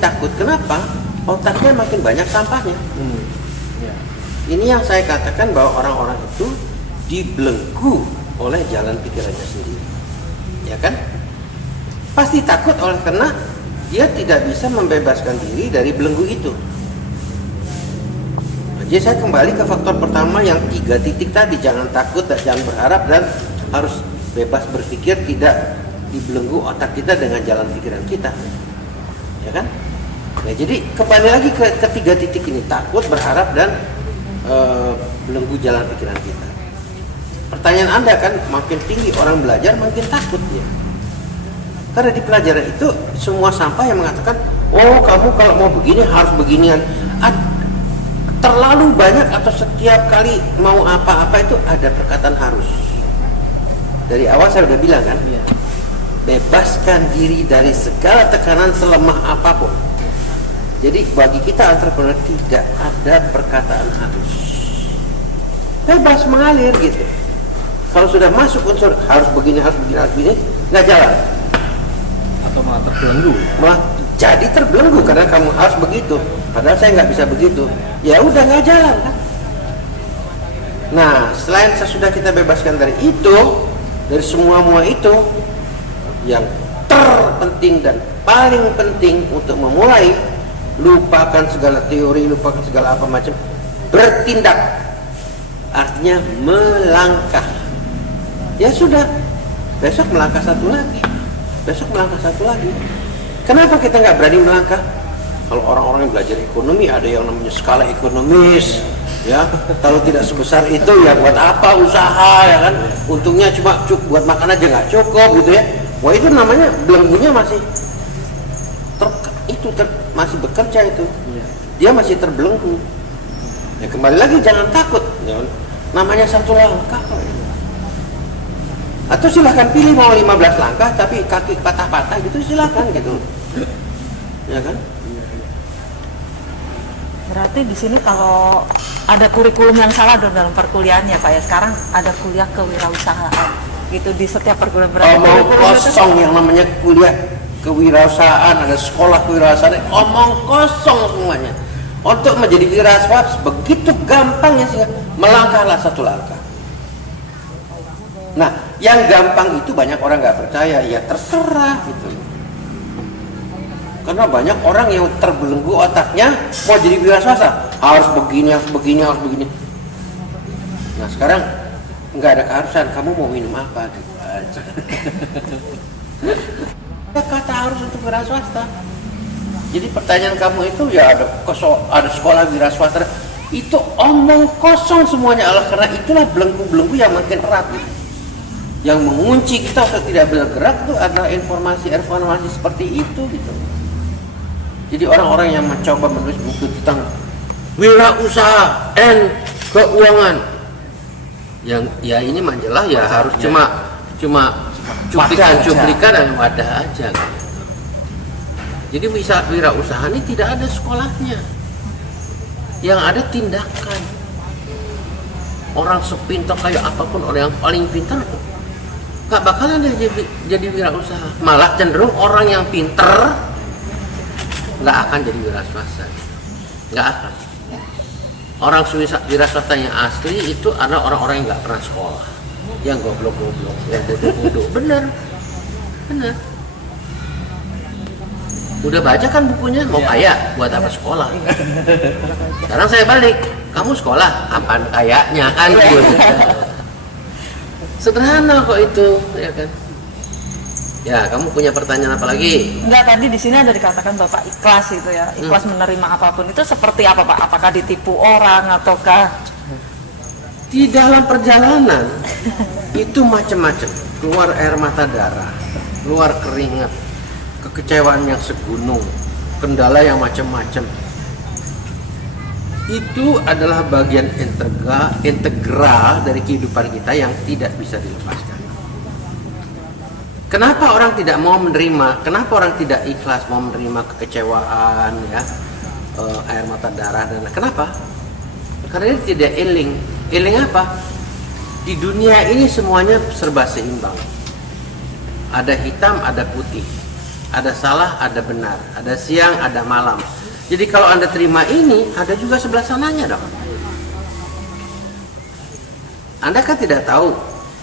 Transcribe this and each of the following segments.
takut. Kenapa? Otaknya makin banyak sampahnya. Ya. Ini yang saya katakan bahwa orang-orang itu dibelenggu oleh jalan pikirannya sendiri, ya kan? Pasti takut karena dia tidak bisa membebaskan diri dari belenggu itu. Jadi saya kembali ke faktor pertama yang 3 titik tadi, jangan takut dan jangan berharap, dan harus bebas berpikir, tidak dibelenggu otak kita dengan jalan pikiran kita, ya kan? Nah, jadi kembali lagi ke 3 titik ini, takut, berharap, dan belenggu jalan pikiran kita. Pertanyaan Anda kan, makin tinggi orang belajar makin takut dia. Karena di pelajaran itu semua sampah yang mengatakan, oh kamu kalau mau begini harus beginian. Terlalu banyak, atau setiap kali mau apa-apa itu ada perkataan harus. Dari awal saya udah bilang kan, bebaskan diri dari segala tekanan selemah apapun. Jadi bagi kita entrepreneur tidak ada perkataan harus. Bebas mengalir gitu. Kalau sudah masuk unsur harus begini, nggak jalan. Atau malah terbelenggu. Malah jadi terbelenggu karena kamu harus begitu. Padahal saya nggak bisa begitu. Ya udah nggak jalan kan. Nah, selain sesudah kita bebaskan dari itu, dari semua itu, yang terpenting dan paling penting untuk memulai, lupakan segala teori, lupakan segala apa macam, bertindak. Artinya melangkah. Ya sudah, besok melangkah satu lagi, besok melangkah satu lagi. Kenapa kita nggak berani melangkah? Kalau orang-orang yang belajar ekonomi ada yang namanya skala ekonomis, ya. Kalau tidak sebesar itu ya buat apa usaha, ya kan? Untungnya cuma buat makan aja nggak cukup gitu ya. Wah, itu namanya belenggunya masih masih bekerja itu. Dia masih terbelenggu. Ya kembali lagi, jangan takut. Ya, namanya satu langkah. Atau silahkan pilih mau 15 langkah tapi kaki patah-patah gitu, silahkan gitu. Ya kan? Berarti di sini kalau ada kurikulum yang salah dalam perkuliahan ya Pak ya, sekarang ada kuliah kewirausahaan gitu di setiap perguruan tinggi. Omong kosong yang namanya kuliah kewirausahaan, ada sekolah kewirausahaan, omong kosong semuanya. Untuk menjadi wirausaha begitu gampangnya sih, melangkahlah satu langkah. Nah, yang gampang itu banyak orang nggak percaya, ya terserah gitu. Karena banyak orang yang terbelenggu otaknya mau jadi wirausaha, harus begini, harus begini, harus begini. Nah sekarang nggak ada keharusan, kamu mau minum apa gitu aja. Kata harus untuk wirausaha. Jadi pertanyaan kamu itu ya ada sekolah wirausaha, itu omong kosong semuanya. Karena itulah belenggu-belenggu yang makin erat gitu. Yang mengunci kita untuk tidak bergerak itu adalah informasi seperti itu gitu. Jadi orang-orang yang mencoba menulis buku tentang wirausaha and keuangan, yang ya ini majalah ya harus cuma cuplikan dan wadah aja gitu. Jadi wirausaha ini tidak ada sekolahnya, yang ada tindakan. Orang sepintar kayak apapun, orang yang paling pintar gak bakalan dia jadi wirausaha. Malah cenderung orang yang pintar nggak akan jadi wirausaha, nggak akan. Orang wirausaha yang asli itu adalah orang-orang yang nggak pernah sekolah, yang goblok-goblok, yang bodoh-bodoh. Bener. Udah baca kan bukunya, mau kaya buat apa sekolah? Sekarang saya balik, kamu sekolah apaan kayaknya kan? Sederhana kok itu, ya kan? Ya, kamu punya pertanyaan apa lagi? Enggak, tadi di sini ada dikatakan Bapak ikhlas itu ya, ikhlas menerima apapun. Itu seperti apa Pak? Apakah ditipu orang ataukah? Di dalam perjalanan itu macam-macam, keluar air mata darah, keluar keringat, kekecewaan yang segunung, kendala yang macam-macam. Itu adalah bagian integral dari kehidupan kita yang tidak bisa dilepaskan. Kenapa orang tidak mau menerima? Kenapa orang tidak ikhlas mau menerima kekecewaan, ya, air mata darah dan kenapa? Karena dia tidak eling. Eling apa? Di dunia ini semuanya serba seimbang. Ada hitam, ada putih. Ada salah, ada benar. Ada siang, ada malam. Jadi kalau Anda terima ini, ada juga sebelah sananya dong. Anda kan tidak tahu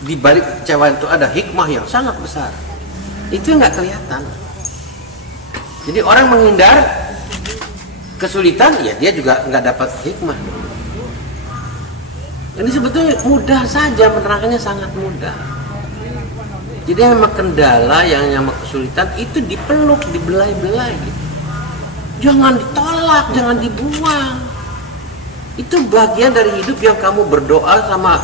di balik kecewaan itu ada hikmah yang sangat besar. Itu nggak kelihatan. Jadi orang menghindar kesulitan, ya dia juga nggak dapat hikmah. Ini sebetulnya mudah saja, menerangkannya sangat mudah. Jadi yang kendala, yang kesulitan itu dipeluk, dibelai-belai gitu. Jangan ditolak, jangan dibuang. Itu bagian dari hidup yang kamu berdoa sama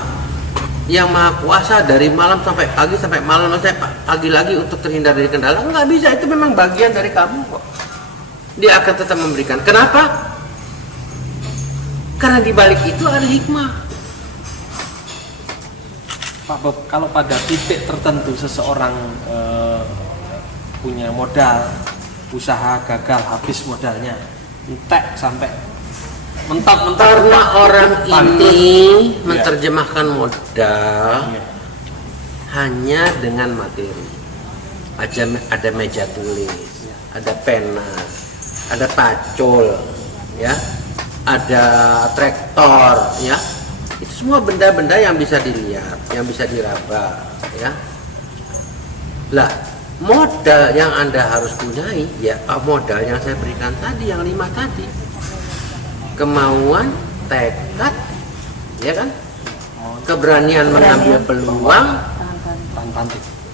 Yang Maha Kuasa dari malam sampai pagi, sampai malam sampai pagi lagi untuk terhindar dari kendala. Nggak bisa, itu memang bagian dari kamu kok. Dia akan tetap memberikan. Kenapa? Karena di balik itu ada hikmah. Pak Bob, kalau pada titik tertentu seseorang punya modal, usaha gagal, habis modalnya, entek sampai mentok-mentok. Karena orang ini ya, menerjemahkan modal hanya dengan materi. Ada meja tulis, ada pena, ada pacul, ya, ada traktor, ya. Itu semua benda-benda yang bisa dilihat, yang bisa diraba, ya. Lah, modal yang Anda harus punyai, ya modal yang saya berikan tadi, yang 5 tadi. Kemauan, tekad, ya kan? Keberanian mengambil peluang,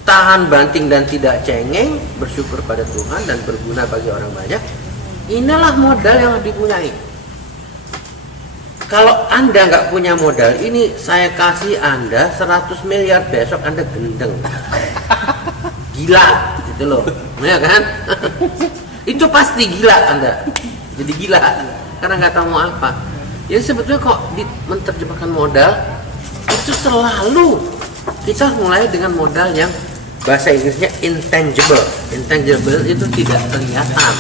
tahan banting dan tidak cengeng, bersyukur pada Tuhan dan berguna bagi orang banyak. Inilah modal yang dipunyai. Kalau Anda nggak punya modal ini, saya kasih Anda 100 miliar, besok Anda gendeng, gila gitu loh, ya kan? Itu pasti gila Anda, jadi gila karena nggak tahu mau apa. Jadi sebetulnya kok menerjemahkan modal itu selalu kita mulai dengan modal yang bahasa Inggrisnya intangible. Intangible itu tidak kelihatan.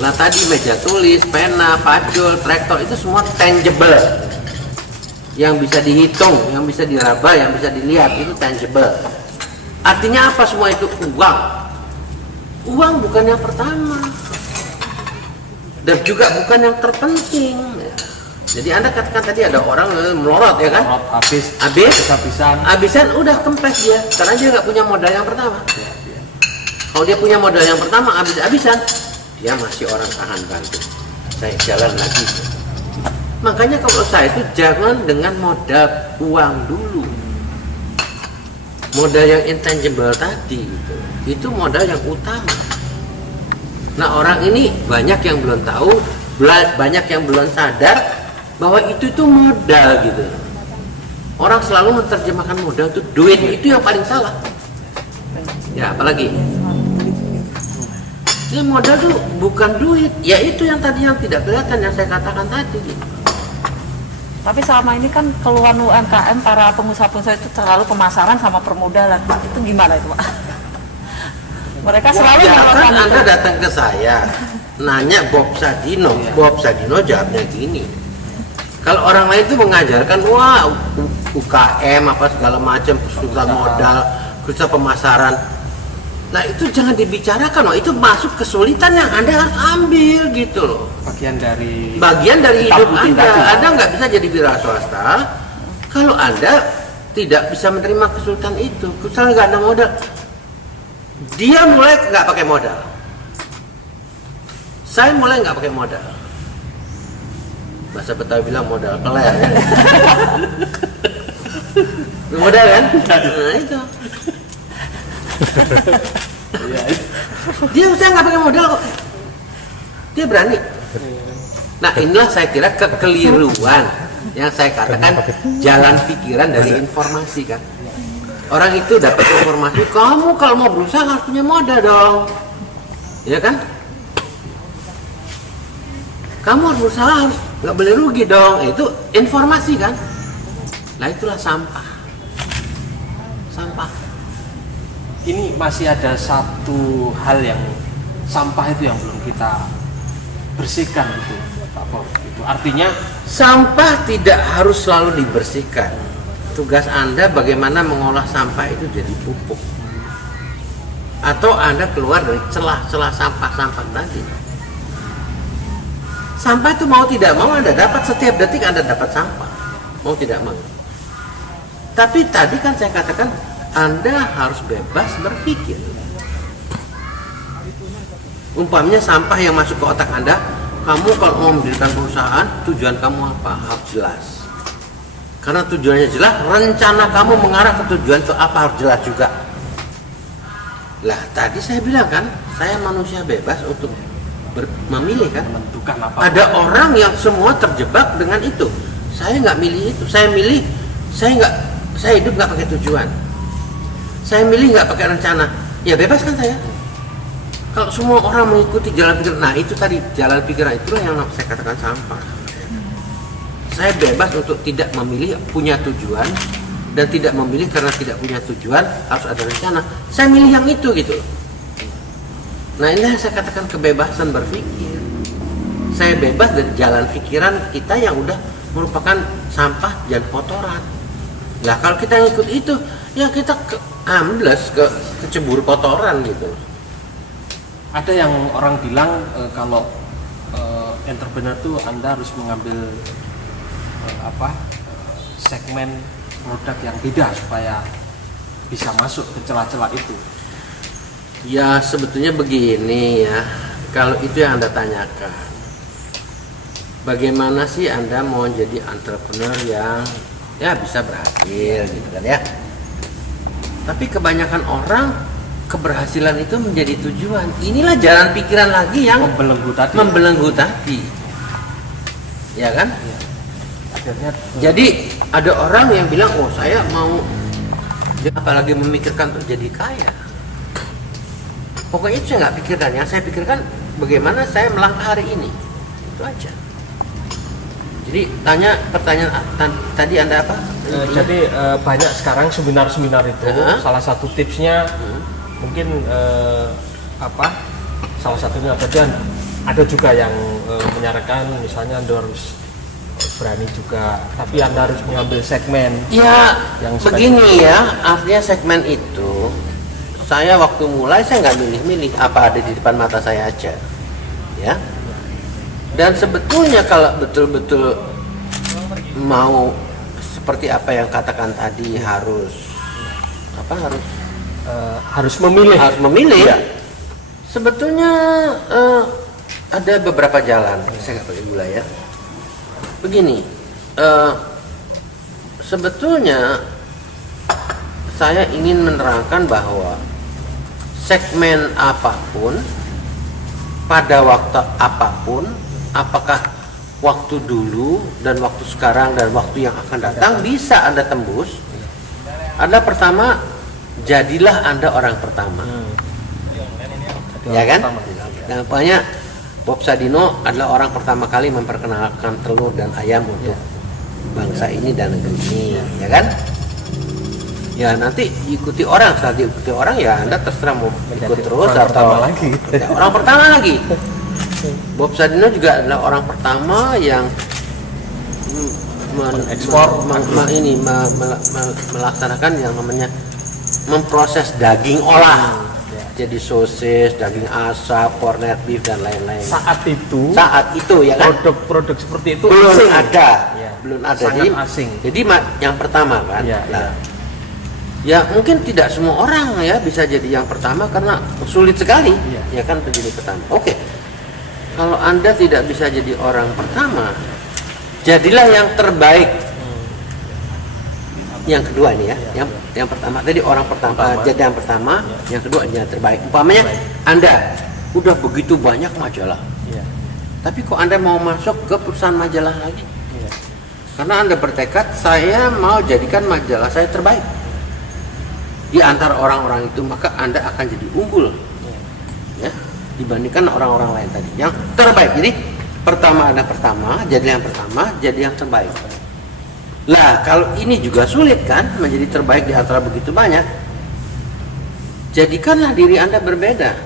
Nah tadi meja tulis, pena, pacul, traktor itu semua tangible, yang bisa dihitung, yang bisa diraba, yang bisa dilihat, itu tangible. Artinya apa semua itu? Uang. Uang bukan yang pertama dan juga bukan yang terpenting. Jadi Anda katakan tadi ada orang melorot, ya kan? Habisan udah kempes dia, karena dia nggak punya modal yang pertama. Kalau dia punya modal yang pertama, habisan, dia masih orang tahan bantu, saya jalan lagi. Makanya kalau saya itu jangan dengan modal uang dulu, modal yang intangible tadi itu modal yang utama. Nah orang ini banyak yang belum tahu, banyak yang belum sadar bahwa itu modal gitu. Orang selalu menerjemahkan modal itu duit, itu yang paling salah. Ya apalagi ya modal tuh bukan duit, ya itu yang tadi yang tidak kelihatan yang saya katakan tadi gitu. Tapi selama ini kan keluhan UMKM, para pengusaha-pengusaha itu terlalu pemasaran sama permodalan. Itu gimana itu, Pak? Mereka selalu kan Anda datang ke saya nanya Bob Sadino, Bob Sadino jawabnya gini. Kalau orang lain itu mengajarkan wah UKM apa segala macam, susah modal, susah pemasaran. Nah itu jangan dibicarakan loh, itu masuk kesulitan yang Anda harus ambil gitu loh. Bagian dari hidup Anda. Anda nggak bisa jadi wira swasta kalau Anda tidak bisa menerima kesulitan itu. Misalnya nggak ada modal, dia mulai nggak pakai modal, saya mulai nggak pakai modal. Bahasa Betawi bilang modal keler ya. Modal kan? Nah itu. Dia usaha nggak pakai modal kok, dia berani. Nah inilah saya kira kekeliruan yang saya katakan jalan pikiran dari informasi kan. Orang itu dapat informasi, kamu kalau mau berusaha harus punya modal dong, ya kan? Kamu harus berusaha, harus nggak boleh rugi dong. Itu informasi kan. Nah itulah sampah. Ini masih ada satu hal yang sampah itu yang belum kita bersihkan gitu, Pak Bob. Itu artinya sampah tidak harus selalu dibersihkan. Tugas Anda bagaimana mengolah sampah itu jadi pupuk. atau Anda keluar dari celah-celah sampah-sampah tadi. Sampah itu mau tidak mau Anda dapat, setiap detik Anda dapat sampah, mau tidak mau. Tapi tadi kan saya katakan Anda harus bebas berpikir. Umpamanya sampah yang masuk ke otak Anda, kamu kalau mau mendirikan perusahaan, tujuan kamu apa? Harus jelas. Karena tujuannya jelas, rencana kamu mengarah ke tujuan itu apa harus jelas juga. Lah tadi saya bilang kan, saya manusia bebas untuk memilih kan. Menentukan apa. Ada orang yang semua terjebak dengan itu. Saya nggak milih itu. Saya milih, saya hidup nggak pakai tujuan. Saya milih nggak pakai rencana. Ya bebas kan saya. Kalau semua orang mengikuti jalan pikiran, nah itu tadi jalan pikiran itulah yang saya katakan sampah. Saya bebas untuk tidak memilih punya tujuan dan tidak memilih karena tidak punya tujuan harus ada rencana. Saya milih yang itu gitu. Nah inilah saya katakan kebebasan berpikir. Saya bebas dari jalan pikiran kita yang udah merupakan sampah dan kotoran. Nah kalau kita ngikut itu, ya kita ambles kecebur kotoran gitu. Ada yang orang bilang kalau entrepreneur tuh Anda harus mengambil segmen produk yang beda supaya bisa masuk ke celah-celah itu. Ya sebetulnya begini ya, kalau itu yang Anda tanyakan, bagaimana sih Anda mau jadi entrepreneur yang ya bisa berhasil gitu kan ya. Tapi kebanyakan orang keberhasilan itu menjadi tujuan. Inilah jalan pikiran lagi yang membelenggu tadi. Ya kan? Ya. Akhirnya jadi ada orang yang bilang, oh saya mau, apalagi memikirkan untuk jadi kaya. Pokoknya itu saya nggak pikirkan. Yang saya pikirkan bagaimana saya melangkah hari ini. Itu aja. Jadi pertanyaan tadi Anda apa? Jadi banyak sekarang seminar-seminar itu. Salah satu tipsnya mungkin salah satunya ada juga yang menyarankan misalnya Anda harus berani juga, tapi Anda harus mengambil segmen. Ya, yang begini ya, artinya segmen itu saya waktu mulai saya nggak milih-milih, apa ada di depan mata saya aja, ya. Dan sebetulnya kalau betul-betul mau seperti apa yang katakan tadi harus memilih. Ya. Sebetulnya ada beberapa jalan. Saya nggak pakai gula ya. Begini, sebetulnya saya ingin menerangkan bahwa segmen apapun pada waktu apapun, apakah waktu dulu dan waktu sekarang dan waktu yang akan datang bisa Anda tembus. Anda pertama, jadilah Anda orang pertama. Ya kan? Nah, pokoknya Bob Sadino adalah orang pertama kali memperkenalkan telur dan ayam untuk bangsa ini dan negeri ini, ya kan? Ya nanti ikuti orang, setelah diikuti orang ya Anda terserah mau ikut terus atau ya, orang pertama lagi. Bob Sadino juga adalah orang pertama yang melaksanakan yang namanya memproses daging olah. Jadi sosis, daging asap, corned beef dan lain-lain. Saat itu ya kan? Produk seperti itu belum asing. Belum ada. Sangat asing. Jadi yang pertama kan. Ya, nah, ya mungkin tidak semua orang ya bisa jadi yang pertama karena sulit sekali. Ya kan menjadi pertama. Oke. Kalau Anda tidak bisa jadi orang pertama, jadilah yang terbaik. Yang kedua ini ya, yang pertama tadi orang pertama jadi yang pertama, yang kedua yang terbaik. Umpamanya Anda udah begitu banyak majalah, tapi kok Anda mau masuk ke perusahaan majalah lagi? Karena Anda bertekad saya mau jadikan majalah saya terbaik di antara orang-orang itu, maka Anda akan jadi unggul, ya dibandingkan orang-orang lain tadi yang terbaik. Jadi pertama Anda pertama, jadi yang pertama, jadi yang terbaik. Lah kalau ini juga sulit kan menjadi terbaik di antara begitu banyak, jadikanlah diri Anda berbeda.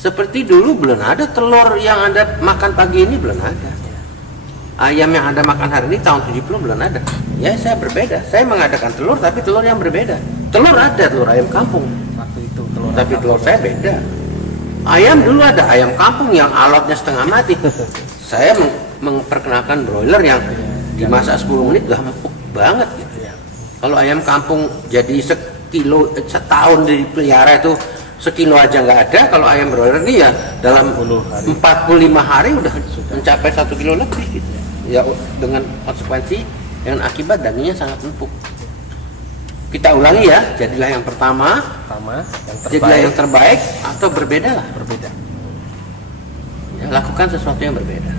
Seperti dulu belum ada telur yang Anda makan pagi ini, belum ada. ayam yang Anda makan hari ini tahun 70 belum ada. Ya, saya berbeda. Saya mengadakan telur, tapi telur yang berbeda. Telur ada, telur ayam kampung. Waktu itu telur Tapi telur saya beda. Ayam dulu ada ayam kampung yang alatnya setengah mati. Saya memperkenalkan broiler yang dimasak 10 menit udah empuk banget gitu. ya. Kalau ayam kampung jadi sekilo setahun dipelihara itu sekilo aja nggak ada. Kalau ayam broiler ini ya dalam 45 hari udah mencapai 1 kilo lebih gitu. Ya dengan konsekuensi dengan akibat dagingnya sangat empuk. Kita ulangi ya, jadilah yang pertama, yang jadilah yang terbaik, terbaik atau berbeda lah. berbeda. Ya, lakukan sesuatu yang berbeda.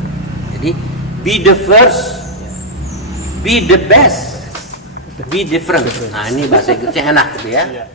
Jadi be the first, be the best, be different. Nah ini bahasa Inggrisnya enak gitu ya. Iya.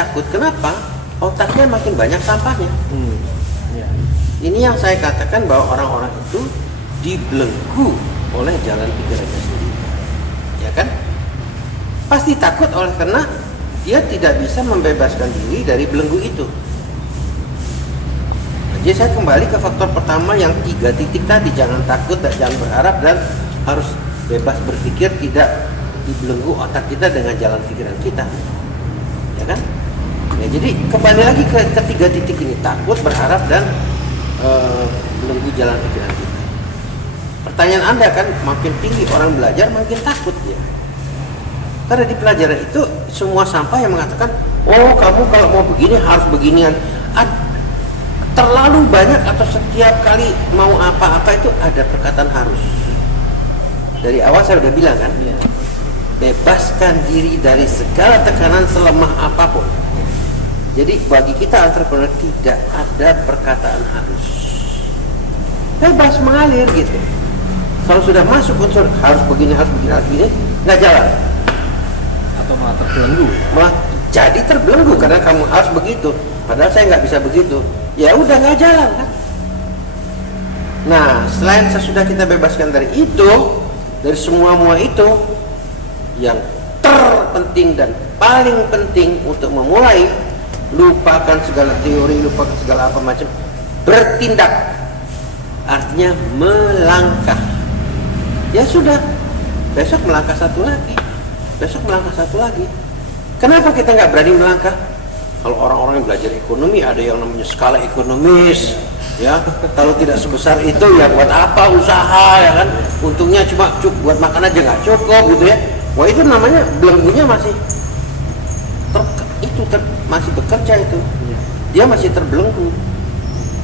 takut. Kenapa? Otaknya makin banyak sampahnya. Ya. Ini yang saya katakan bahwa orang-orang itu dibelenggu oleh jalan pikirannya sendiri, ya kan? Pasti takut oleh karena dia tidak bisa membebaskan diri dari belenggu itu. Jadi saya kembali ke faktor pertama yang 3 titik tadi, jangan takut dan jangan berharap, dan harus bebas berpikir, tidak dibelenggu otak kita dengan jalan pikiran kita, ya kan? Ya, jadi kembali lagi ke 3 titik ini, takut, berharap, dan belenggu jalan pikiran kita. Pertanyaan Anda kan, makin tinggi orang belajar makin takut dia. Karena di pelajaran itu semua sampah yang mengatakan, oh kamu kalau mau begini harus beginian. Terlalu banyak, atau setiap kali mau apa-apa itu ada perkataan harus. Dari awal saya udah bilang kan, bebaskan diri dari segala tekanan selemah apapun. Jadi bagi kita entrepreneur tidak ada perkataan harus. Bebas mengalir gitu. Kalau sudah masuk unsur harus begini, nggak jalan. Atau malah terbelenggu. Malah jadi terbelenggu karena kamu harus begitu. Padahal saya nggak bisa begitu. Ya udah nggak jalan kan. Nah, selain sesudah kita bebaskan dari itu, dari semua itu, yang terpenting dan paling penting untuk memulai, lupakan segala teori, lupakan segala apa macam, bertindak, artinya melangkah. Ya sudah, besok melangkah satu lagi, besok melangkah satu lagi. Kenapa kita nggak berani melangkah? Kalau orang-orang yang belajar ekonomi ada yang namanya skala ekonomis, ya. Kalau tidak sebesar itu ya buat apa usaha, ya kan? Untungnya cuma buat makan aja nggak cukup gitu ya. Wah itu namanya belenggunya masih masih bekerja itu. Dia masih terbelenggu.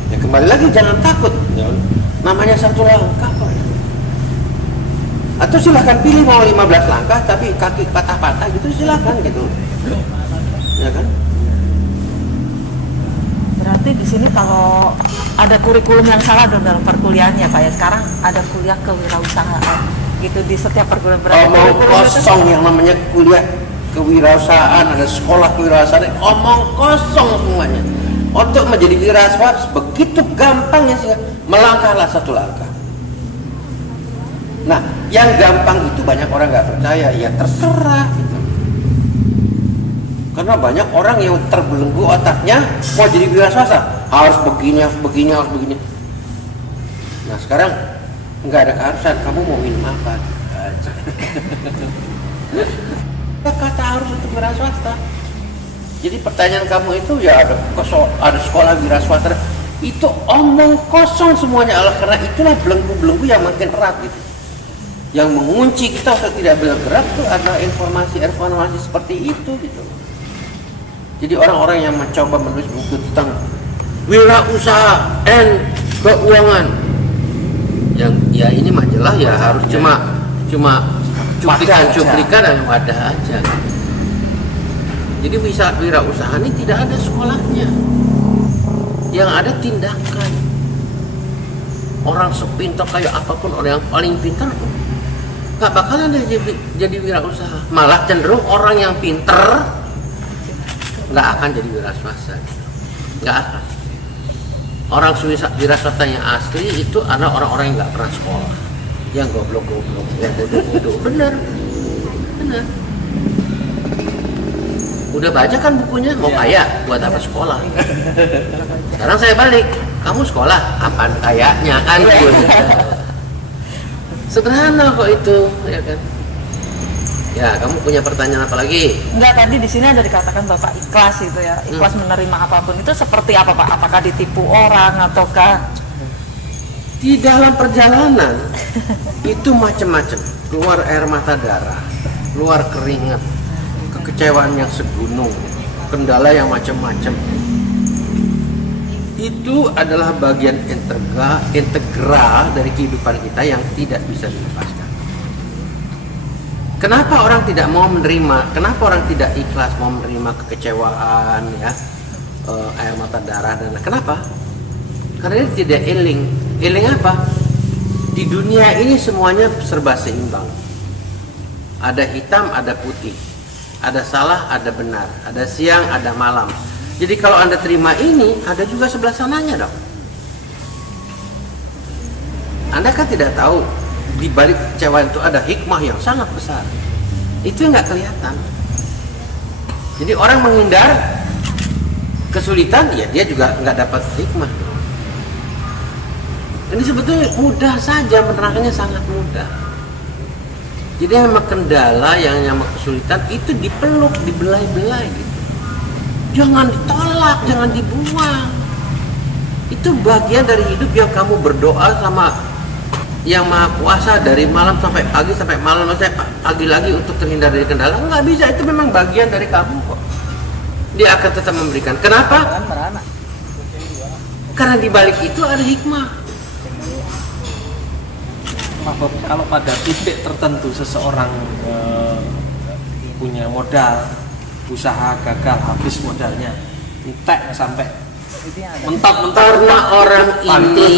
Ya kembali lagi jangan takut. Ya, namanya satu langkah kok. Atau silahkan pilih mau 15 langkah tapi kaki patah-patah gitu, silahkan gitu. Ya kan? Berarti di sini kalau ada kurikulum yang salah dong dalam perkuliahannya Pak ya. Sekarang ada kuliah kewirausahaan gitu di setiap perguruan tinggi. Omong kosong yang namanya kuliah kewirausahaan, ada sekolah kewirausahaan, omong kosong semuanya. Untuk menjadi wirausaha begitu gampangnya sih, melangkahlah satu langkah. Nah, yang gampang itu banyak orang nggak percaya, ya terserah gitu. Karena banyak orang yang terbelenggu otaknya mau jadi wirausaha, harus begini, harus begini, harus begini. Nah sekarang nggak ada keharusan, kamu mau minum apa? Kata harus untuk wirausaha. Jadi pertanyaan kamu itu ya ada sekolah wirausaha, itu omong kosong semuanya, karena itulah belenggu-belenggu yang makin erat gitu. Yang mengunci kita untuk tidak bergerak itu adalah informasi seperti itu gitu. Jadi orang-orang yang mencoba menulis buku tentang wirausaha and keuangan, yang ya ini majalah ya harus cuma cuplikan yang wadah aja. Jadi wirausaha ini tidak ada sekolahnya, yang ada tindakan. Orang sepintar kayak apapun, orang yang paling pintar nggak bakalan jadi wirausaha. Malah cenderung orang yang pintar nggak akan jadi wirausaha, nggak akan. Orang wirausaha yang asli itu adalah orang-orang yang nggak pernah sekolah, yang goblok-goblok, yang bodoh-bodoh. Bener. Udah baca kan bukunya, mau kaya buat apa sekolah? Sekarang saya balik, kamu sekolah apaan kayaknya kan? Sederhana kok itu, ya kan? Ya, kamu punya pertanyaan apa lagi? Enggak, tadi di sini ada dikatakan Bapak ikhlas itu ya, ikhlas menerima apapun. Itu seperti apa Pak? Apakah ditipu orang ataukah? Di dalam perjalanan itu macam-macam, keluar air mata darah, keluar keringat, kekecewaan yang segunung, kendala yang macam-macam. Itu adalah bagian integral dari kehidupan kita yang tidak bisa dilepaskan. Kenapa orang tidak mau menerima? Kenapa orang tidak ikhlas mau menerima kekecewaan, ya, air mata darah dan kenapa? Karena dia tidak eling. Eling apa? Di dunia ini semuanya serba seimbang. Ada hitam, ada putih. Ada salah, ada benar, ada siang, ada malam. Jadi kalau Anda terima ini, ada juga sebelah sananya dong. Anda kan tidak tahu di balik kecewaan itu ada hikmah yang sangat besar. Itu nggak kelihatan. Jadi orang menghindar kesulitan, ya dia juga nggak dapat hikmah. Ini sebetulnya mudah saja, menerangkannya sangat mudah. Jadi yang kendala, yang kesulitan itu dipeluk, dibelai-belai gitu. Jangan ditolak, jangan dibuang. Itu bagian dari hidup yang kamu berdoa sama Yang Maha Kuasa dari malam sampai pagi, sampai malam sampai pagi lagi untuk terhindar dari kendala. Nggak bisa, itu memang bagian dari kamu kok. Dia akan tetap memberikan. Kenapa? Karena di balik itu ada hikmah. Pak Bob, kalau pada titik tertentu seseorang punya modal, usaha gagal, habis modalnya, entek sampai mentok-mentok, Karena orang ini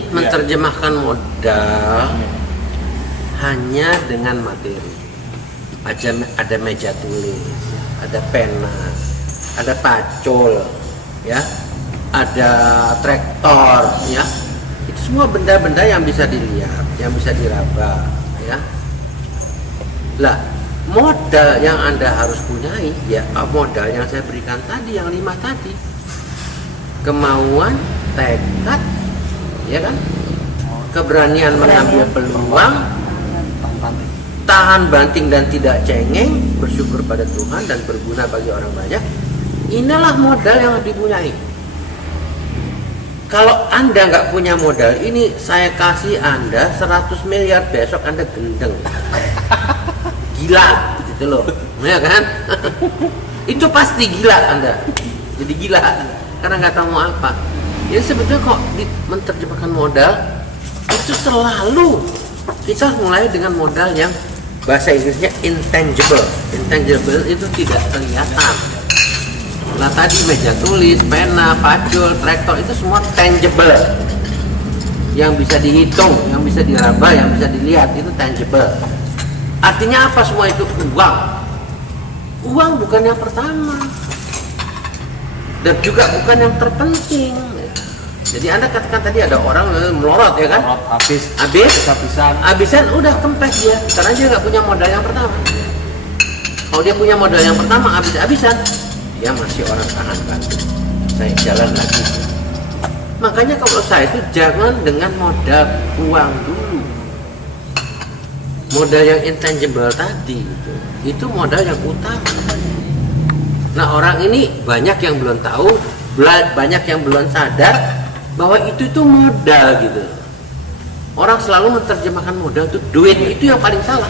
Iya. menerjemahkan modal hanya dengan materi. Ada meja tulis, ada pena, ada pacul, ya, ada traktor, ya. Itu semua benda-benda yang bisa dilihat, yang bisa diraba, ya. Lah, modal yang Anda harus punyai, ya modal yang saya berikan tadi, yang 5 tadi. Kemauan, tekad, ya kan? Keberanian mengambil peluang, tahan banting dan tidak cengeng, bersyukur pada Tuhan dan berguna bagi orang banyak. Inilah modal yang harus dipunyai. Kalau Anda nggak punya modal, ini saya kasih Anda 100 miliar, besok Anda gendeng. Gila, gitu loh. Ya kan? Itu pasti gila Anda. Jadi gila. Karena nggak tahu mau apa. Jadi sebetulnya kok menerjemahkan modal itu selalu kita mulai dengan modal yang bahasa Inggrisnya intangible. Intangible itu tidak kelihatan. Nah tadi meja tulis, pena, pacul, traktor itu semua tangible, yang bisa dihitung, yang bisa diraba, yang bisa dilihat, itu tangible. Artinya apa semua itu? Uang. Uang bukan yang pertama. Dan juga bukan yang terpenting. Jadi Anda katakan tadi ada orang melorot, ya kan? Habisan udah kempes dia, karena dia nggak punya modal yang pertama. Kalau dia punya modal yang pertama, habisan, dia masih orang tahan bantu. Saya jalan lagi. Makanya kalau saya itu jangan dengan modal uang dulu. Modal yang intangible tadi itu modal yang utama. Nah orang ini banyak yang belum tahu, banyak yang belum sadar bahwa itu modal gitu. Orang selalu menerjemahkan modal itu duit, itu yang paling salah.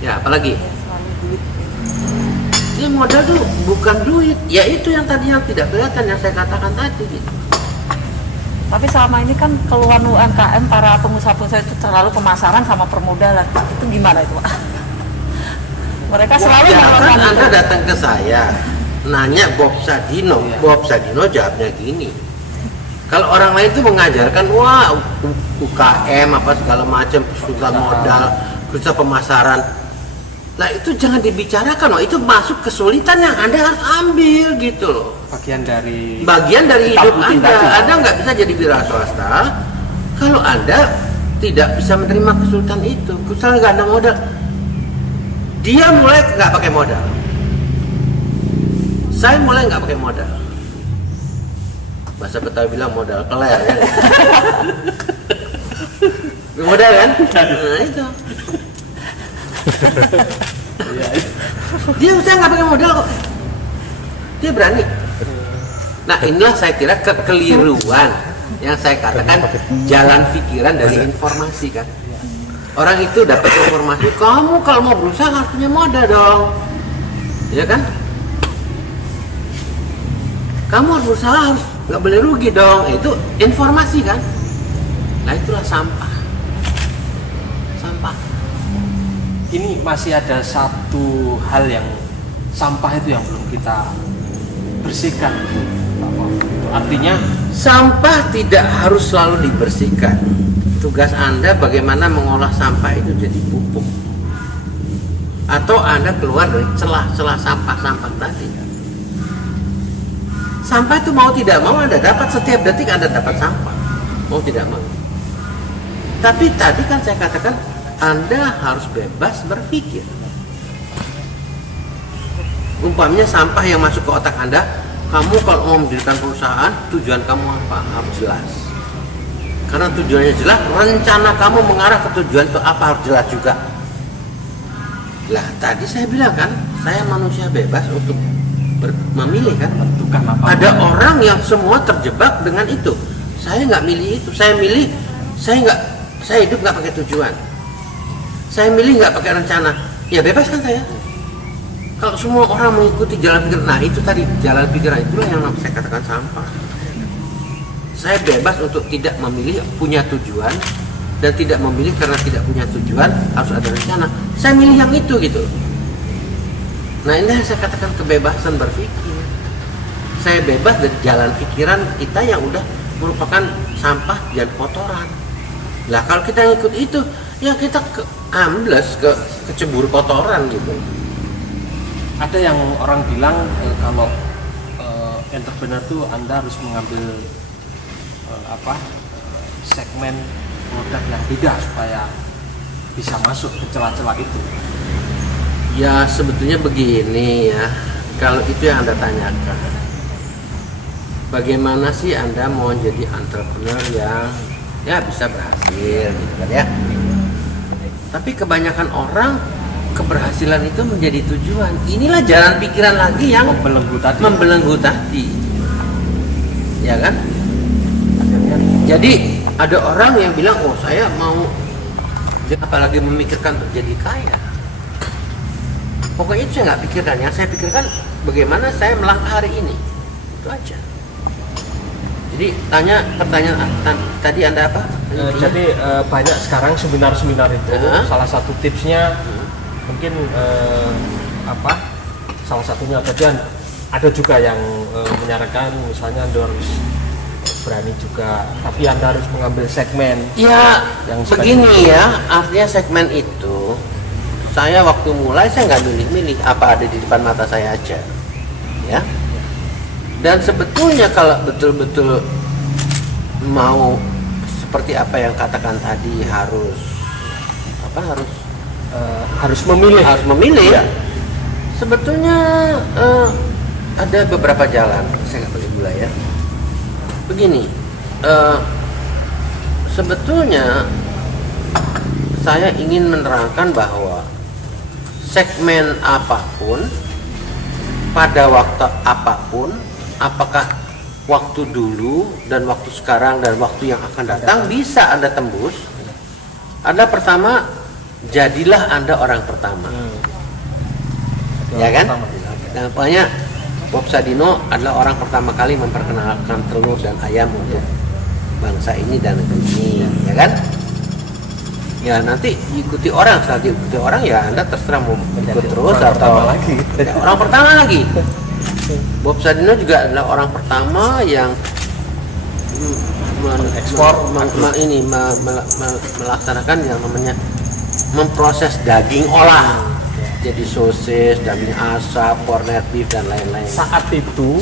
Ya apalagi? Ini modal tuh bukan duit, ya itu yang tadi yang tidak kelihatan yang saya katakan tadi gitu. Tapi selama ini kan keluhan UMKM para pengusaha-pengusaha itu terlalu pemasaran sama permodalan. Itu gimana itu, Pak? Mereka selalu Jangan melakukan Anda itu. datang ke saya nanya Bob Sadino, Bob Sadino jawabnya gini. Kalau orang lain itu mengajarkan wah UKM apa segala macam, susah modal, susah pemasaran. Nah itu jangan dibicarakan, itu masuk kesulitan yang Anda harus ambil gitu loh. bagian dari Hidup tabutin Anda. tadi. Anda nggak bisa jadi wira swasta kalau Anda tidak bisa menerima kesulitan itu. Misalnya nggak ada modal, dia mulai nggak pakai modal. Saya mulai nggak pakai modal. Bahasa Betawi bilang modal keler ya. Modal kan? Nah itu. Dia usaha nggak pakai modal kok. Dia berani. Nah inilah saya kira kekeliruan yang saya katakan jalan pikiran dari informasi kan. Orang itu dapat informasi, kamu kalau mau berusaha harus punya modal dong, ya kan? Kamu harus berusaha, harus nggak boleh rugi dong. Itu informasi kan? Nah itulah sampah. Ini masih ada satu hal yang sampah itu yang belum kita bersihkan, Pak Bob. Artinya Sampah tidak harus selalu dibersihkan. Tugas Anda bagaimana mengolah sampah itu jadi pupuk. atau Anda keluar dari celah-celah sampah-sampah tadi. Sampah itu mau tidak mau Anda dapat, setiap detik Anda dapat sampah, mau tidak mau. Tapi tadi kan saya katakan Anda harus bebas berpikir. Umpamanya sampah yang masuk ke otak Anda, kamu kalau mau mendirikan perusahaan, tujuan kamu apa? Harus jelas. Karena tujuannya jelas, rencana kamu mengarah ke tujuan itu apa harus jelas juga. Lah tadi saya bilang kan, saya manusia bebas untuk memilih kan. Bukan apa. Ada orang yang semua terjebak dengan itu. Saya nggak milih itu. Saya milih, saya hidup nggak pakai tujuan. Saya milih nggak pakai rencana. Ya bebas kan saya. Kalau semua orang mengikuti jalan pikiran, nah itu tadi jalan pikiran itulah yang saya katakan sampah. Saya bebas untuk tidak memilih punya tujuan dan tidak memilih karena tidak punya tujuan harus ada rencana. Saya milih yang itu gitu. Nah ini yang saya katakan kebebasan berpikir. Saya bebas dari jalan pikiran kita yang udah merupakan sampah dan kotoran. Lah kalau kita ngikut itu, ya kita ambles kecebur kotoran gitu. Ada yang orang bilang kalau entrepreneur tuh Anda harus mengambil segmen produk yang beda supaya bisa masuk ke celah-celah itu. Ya sebetulnya begini ya, kalau itu yang Anda tanyakan, bagaimana sih Anda mau jadi entrepreneur yang ya bisa berhasil gitu kan ya. Tapi kebanyakan orang keberhasilan itu menjadi tujuan. Inilah jalan pikiran lagi yang membelenggu tadi. Ya kan? Jadi ada orang yang bilang, oh saya mau, apalagi memikirkan untuk jadi kaya. Pokoknya itu saya nggak pikirkan. Yang saya pikirkan bagaimana saya melangkah hari ini. Itu aja. Jadi pertanyaan tadi Anda apa? Jadi banyak sekarang seminar-seminar itu. Salah satu tipsnya mungkin salah satunya tadi ada juga yang menyarankan misalnya Anda harus berani juga, tapi Anda harus mengambil segmen. Ya, yang begini ya, artinya segmen itu saya waktu mulai saya nggak milih-milih, apa ada di depan mata saya aja, ya. Dan sebetulnya kalau betul-betul mau seperti apa yang katakan tadi harus memilih. Ya. Sebetulnya ada beberapa jalan, saya nggak boleh mulai ya. Begini, sebetulnya saya ingin menerangkan bahwa segmen apapun pada waktu apapun, apakah waktu dulu dan waktu sekarang dan waktu yang akan datang bisa Anda tembus. Anda pertama, jadilah Anda orang pertama. Ya kan? Nah, pokoknya Bob Sadino adalah orang pertama kali memperkenalkan telur dan ayam untuk bangsa ini dan negeri ini, ya kan? Ya nanti ikuti orang, setelah diikuti orang ya Anda terserah mau ikut terus atau lagi. Orang pertama lagi. Bob Sadino juga adalah orang pertama yang melaksanakan yang namanya memproses daging olah. Jadi sosis, daging asap, corned beef dan lain-lain. Saat itu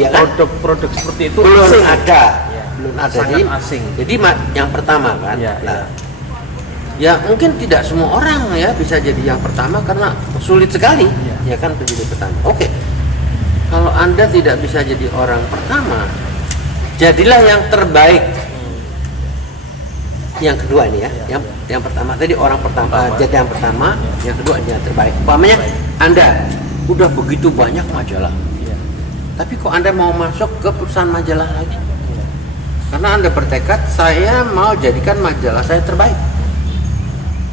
ya kan? Produk seperti itu belum asing. ada. Ya, belum ada. Sangat asing. Jadi yang pertama kan. Ya, nah, ya mungkin tidak semua orang ya bisa jadi yang pertama karena sulit sekali. Ya kan menjadi pertama. Oke. Kalau Anda tidak bisa jadi orang pertama, jadilah yang terbaik. Yang kedua ini ya, yang pertama tadi orang pertama jadi yang pertama, yang kedua yang terbaik. Umpamanya Anda udah begitu banyak majalah, tapi kok Anda mau masuk ke perusahaan majalah lagi? Karena Anda bertekad saya mau jadikan majalah saya terbaik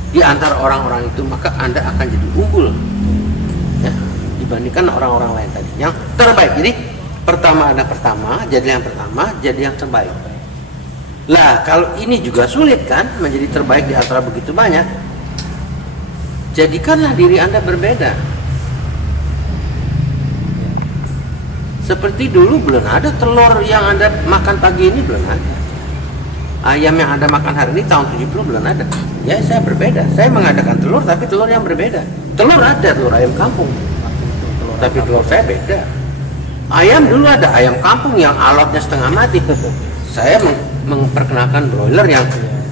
di antara orang-orang itu, maka Anda akan jadi unggul ya, dibandingkan orang-orang lain tadi yang terbaik. Jadi pertama Anda pertama, jadi yang pertama, jadi yang terbaik. Lah kalau ini juga sulit kan menjadi terbaik di antara begitu banyak, jadikanlah diri Anda berbeda. Seperti dulu belum ada telur yang Anda makan pagi ini, belum ada. Ayam yang Anda makan hari ini tahun 70 belum ada. Ya saya berbeda, saya mengadakan telur tapi telur yang berbeda. Telur ada, telur ayam kampung. Tapi telur saya beda. Ayam dulu ada ayam kampung yang alatnya setengah mati. Saya memperkenalkan broiler yang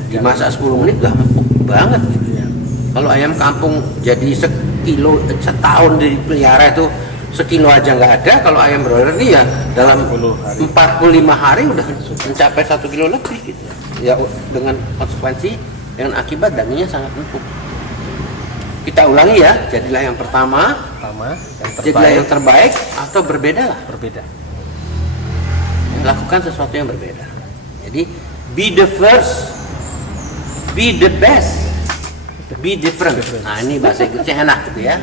dimasak 10 menit udah empuk banget gitu ya. Kalau ayam kampung jadi sekilo setahun dipelihara itu sekilo aja nggak ada. Kalau ayam broiler ini ya dalam 45 hari udah mencapai 1 kilo lebih gitu. Ya dengan konsekuensi dengan akibat dagingnya sangat empuk. Kita ulangi ya, jadilah yang pertama, jadilah yang terbaik atau berbeda lah. Berbeda. Lakukan sesuatu yang berbeda. Jadi be the first, be the best, be different. Nah ini bahasa Inggrisnya enak gitu ya.